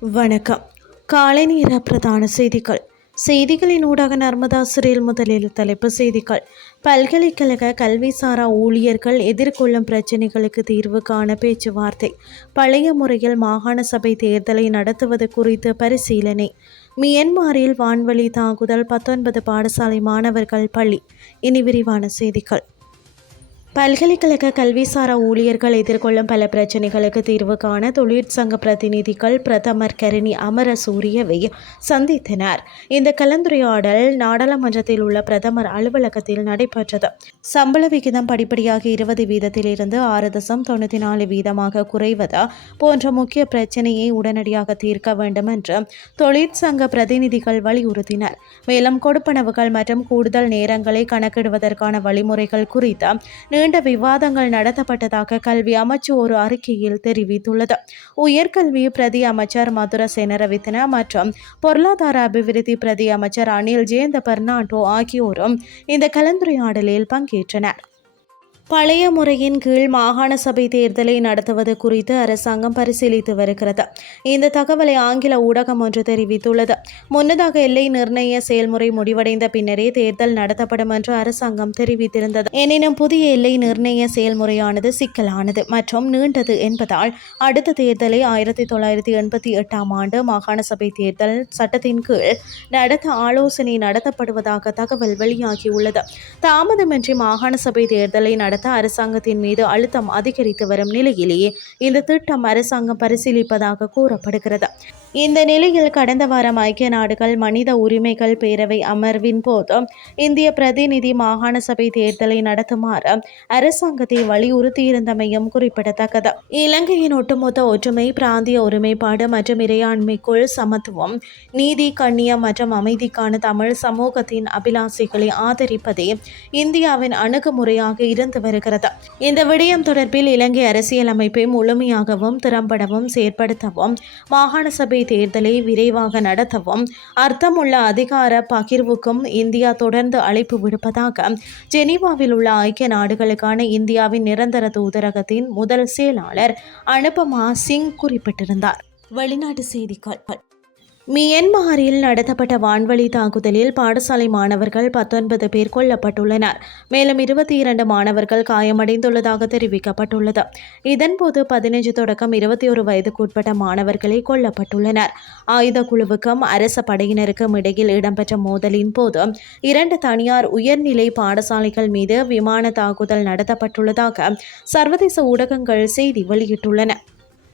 வணக்கம். காலை நேர பிரதான செய்திகள். செய்திகளின் ஊடாக நர்மதா சிறையில் முதலில் தலைப்பு செய்திகள். பல்கலைக்கழக கல்விசாரா ஊழியர்கள் எதிர்கொள்ளும் பிரச்சினைகளுக்கு தீர்வு காண பேச்சுவார்த்தை. பழைய முறையில் மாகாண சபை தேர்தலை நடத்துவது குறித்து பரிசீலனை. மியன்மாரில் வான்வழி தாக்குதல் பத்தொன்பது பாடசாலை மாணவர்கள் பள்ளி இனி விரிவான செய்திகள். பல்கலைக்கழக கல்விசாரா ஊழியர்கள் எதிர்கொள்ளும் பல பிரச்சினைகளுக்கு தீர்வு காண தொழிற்சங்க பிரதிநிதிகள் பிரதமர் கரணி அமரசூரியவை சந்தித்தனர். இந்த கலந்துரையாடல் நாடாளுமன்றத்தில் உள்ள பிரதமர் அலுவலகத்தில் நடைபெற்றது. சம்பள விகிதம் படிப்படியாக இருபது வீதத்திலிருந்து ஆறு தசம் தொண்ணூற்றி நாலு வீதமாக குறைவது போன்ற முக்கிய பிரச்சினையை உடனடியாக தீர்க்க வேண்டும் என்று தொழிற்சங்க பிரதிநிதிகள் வலியுறுத்தினர். மேலும் கொடுப்பனவுகள் மற்றும் கூடுதல் நேரங்களை கணக்கிடுவதற்கான வழிமுறைகள் குறித்த நீண்ட விவாதங்கள் நடத்தப்பட்டதாக கல்வி அமைச்சு ஒரு அறிக்கையில் தெரிவித்துள்ளது. உயர்கல்வி பிரதி அமைச்சர் மதுர ரவித்தன மற்றும் பொருளாதார அபிவிருத்தி பிரதி அமைச்சர் அனில் ஜெயந்த பெர்னாண்டோ ஆகியோரும் இந்த கலந்துரையாடலில் பங்கேற்றனர். பழைய முறையின் கீழ் மாகாண சபை தேர்தலை நடத்துவது குறித்து அரசாங்கம் பரிசீலித்து வருகிறது. இந்த தகவலை ஆங்கில ஊடகம் ஒன்று தெரிவித்துள்ளது. முன்னதாக எல்லை நிர்ணய செயல்முறை முடிவடைந்த பின்னரே தேர்தல் நடத்தப்படும் என்று அரசாங்கம் தெரிவித்திருந்தது. எனினும் புதிய எல்லை நிர்ணய செயல்முறையானது சிக்கலானது மற்றும் நீண்டது என்பதால் அடுத்த தேர்தலை ஆயிரத்தி தொள்ளாயிரத்தி எண்பத்தி எட்டாம் ஆண்டு மாகாண சபை தேர்தல் சட்டத்தின் கீழ் நடத்த ஆலோசனை நடத்தப்படுவதாக தகவல் வெளியாகியுள்ளது. தாமதமின்றி மாகாண சபை தேர்தலை நட நடத்த அரசாங்கத்தின் மீது அழுத்தம் அதிகரித்து வரும் நிலையிலேயே இந்த திட்டம் அரசாங்கம் பரிசீலிப்பதாக கூறப்படுகிறது. இந்த நிலையில் கடந்த வாரம் ஐக்கிய நாடுகள் மனித உரிமைகள் பேரவை அமர்வின் போது இந்திய பிரதிநிதி மாகாண சபை தேர்தலை நடத்துமாறு அரசாங்கத்தை வலியுறுத்தியிருந்தமையும் குறிப்பிடத்தக்கது. இலங்கையின் ஒட்டுமொத்த ஒற்றுமை பிராந்திய ஒருமைப்பாடு மற்றும் இறையாண்மைக்குள் சமத்துவம் நீதி கண்ணியம் மற்றும் அமைதிக்கான தமிழ் சமூகத்தின் அபிலாசைகளை ஆதரிப்பதே இந்தியாவின் அணுகுமுறையாக இருந்து வருகிறது. இந்த விடயம் தொடர்பில் இலங்கை அரசியலமைப்பை முழுமையாகவும் திறம்படவும் செயற்படுத்தவும் மாகாண சபை தேர்தலை விரைவாக நடத்தவும் அர்த்தமுள்ள அதிகார பகிர்வுக்கும் இந்தியா தொடர்ந்து அழைப்பு விடுப்பதாக ஜெனீவாவில் உள்ள ஐக்கிய நாடுகளுக்கான இந்தியாவின் நிரந்தர தூதரகத்தின் முதல் செயலாளர் அனுபமா சிங் குறிப்பிட்டிருந்தார். வெளிநாட்டு செய்திகள். மியன்மாரில் நடத்தப்பட்ட வான்வழி தாக்குதலில் பாடசாலை மாணவர்கள் பத்தொன்பது பேர் கொல்லப்பட்டுள்ளனர். மேலும் இருபத்தி இரண்டு மாணவர்கள் காயமடைந்துள்ளதாக தெரிவிக்கப்பட்டுள்ளது. இதன்போது பதினைஞ்சு தொடக்கம் இருபத்தி ஒரு வயதுக்குட்பட்ட மாணவர்களை கொல்லப்பட்டுள்ளனர். ஆயுத குழுவுக்கும் அரச படையினருக்கும் இடையில் இடம்பெற்ற மோதலின் போது இரண்டு தனியார் உயர்நிலை பாடசாலைகள் மீது விமான தாக்குதல் நடத்தப்பட்டுள்ளதாக சர்வதேச ஊடகங்கள் செய்தி வெளியிட்டுள்ளன.